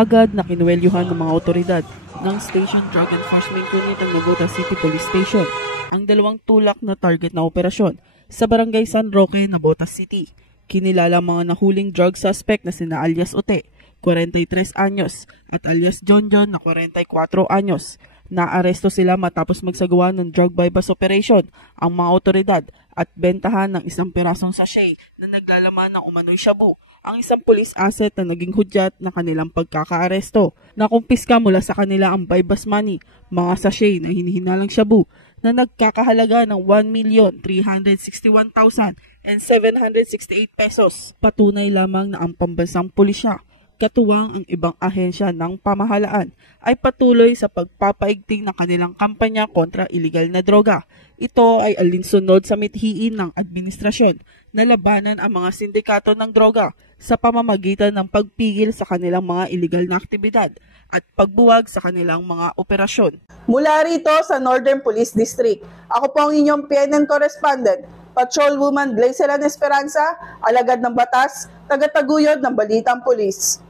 Agad na kinuwelyuhan ng mga otoridad ng Station Drug Enforcement Unit ng Navotas City Police Station ang dalawang tulak na target na operasyon sa Barangay San Roque, Navotas City. Kinilala ang mga nahuling drug suspect na sina alias Ote, 43 anyos, at alias Jonjon na 44 anyos. Naaresto sila matapos magsagawa ng drug bypass operation ang mga otoridad at bentahan ng isang pirasong sachet na naglalaman ng umano'y shabu, ang isang police asset na naging hudyat na kanilang pagkakaaresto. Nakumpiska mula sa kanila ang bypass money, mga sachet na hinihinalang shabu na nagkakahalaga ng 1,361,768 pesos. Patunay lamang na ang pambansang pulisya, katuwang ang ibang ahensya ng pamahalaan, ay patuloy sa pagpapaigting ng kanilang kampanya kontra iligal na droga. Ito ay alinsunod sa mithiin ng administrasyon na labanan ang mga sindikato ng droga sa pamamagitan ng pagpigil sa kanilang mga iligal na aktibidad at pagbuwag sa kanilang mga operasyon. Mula rito sa Northern Police District, ako po ang inyong PNN correspondent, Patrolwoman Glyceran Esperanza, alagad ng batas, tagataguyod ng Balitang Pulis.